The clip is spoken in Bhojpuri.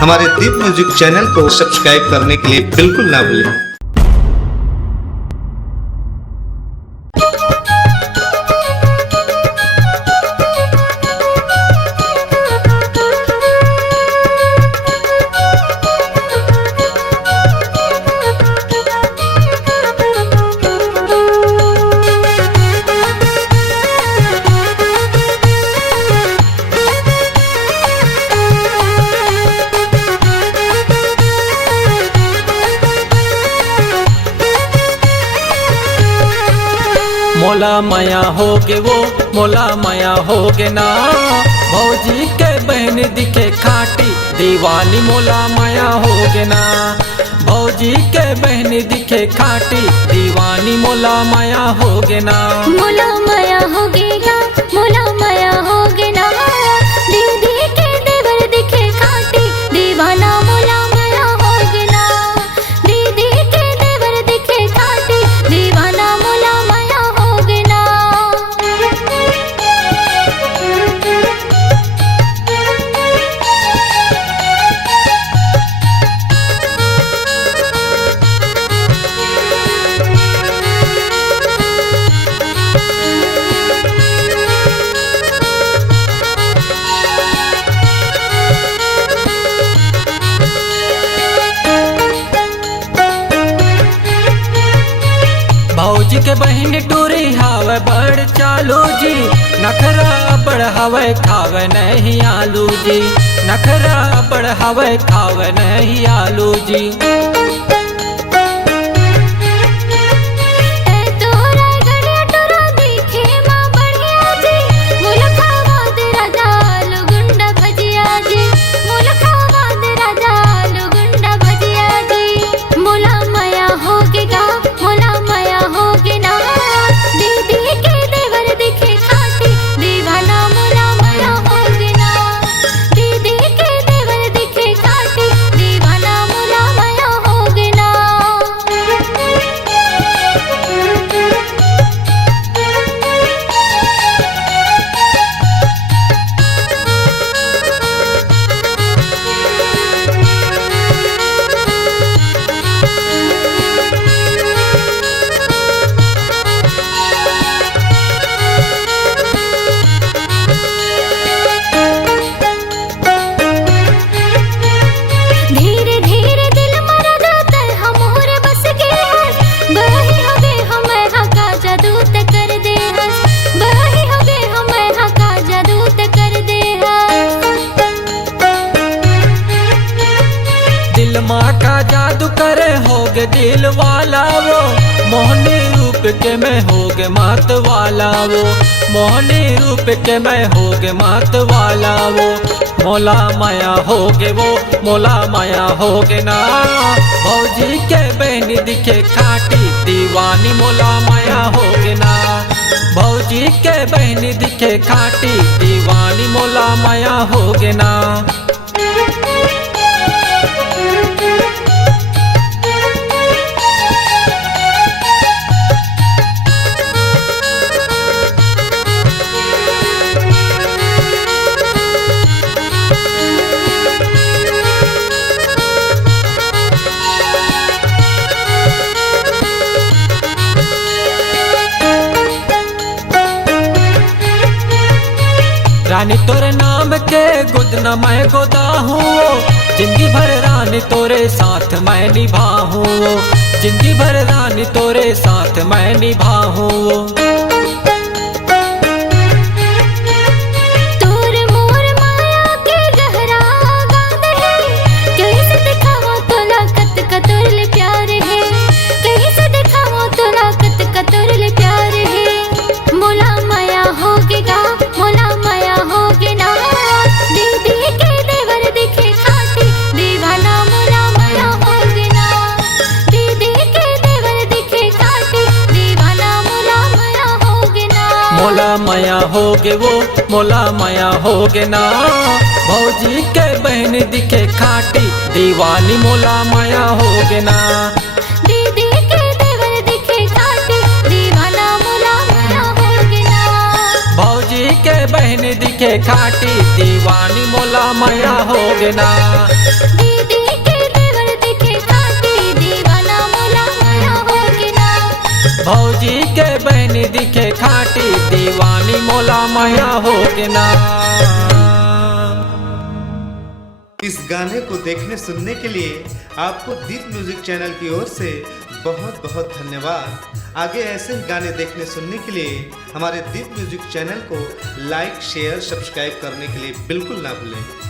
हमारे दीप म्यूजिक चैनल को सब्सक्राइब करने के लिए बिल्कुल ना भूलें। मोला माया होगे वो मोला माया होगे ना, भौजी के बहन दिखे खाटी दीवानी मोला माया होगे ना। भौजी के बहन दिखे खाटी दीवानी मोला माया होगे ना। मोला माया होगेगा मोला माया होगे ना, दीदी के देवर दिखे खाटी दीवाना मोला माया होगे ना। दीदी के देवर दिखे खाटी दीवाना मोला माया होगे ना। भौजी के बहन टूरी हावे बड़ चालू जी, नखरा बड़ हवे खावे नहीं आलू जी। नखरा बड़ हवे खावे नहीं आलू जी। दिल माँ का जादू करे होगे दिल वाला वो, मोहनी रूप के मैं होगे मात वाला वो। मोहनी रूप के मैं होगे मात वाला वो। मोला माया होगे वो मोला माया होगे ना, भौजी के बहन दिखे खाटी दीवानी मोला माया होगे ना। भौजी के बहन दिखे खाटी दीवानी मोला माया होगे ना। रानी तोरे नाम के गुदना मैं गोदा हूँ, जिंदगी भर रानी तोरे साथ मैं निभाऊँ। जिंदगी भर रानी तोरे साथ मैं निभाऊँ। मोला माया होगे वो मोला माया होगे ना, भौजी के बहन दिखे खाटी दीवानी मोला माया होगे ना। दीदी के देवर दिखे खाटी दीवाना मोला माया होगे ना। भौजी के बहन दिखे खाटी दीवानी मोला माया होगे ना। भौजी के बहनी दिखे खाटी, दीवानी मोला माया होगे ना। इस गाने को देखने सुनने के लिए आपको दीप म्यूजिक चैनल की ओर से बहुत बहुत धन्यवाद। आगे ऐसे ही गाने देखने सुनने के लिए हमारे दीप म्यूजिक चैनल को लाइक शेयर सब्सक्राइब करने के लिए बिल्कुल ना भूलें।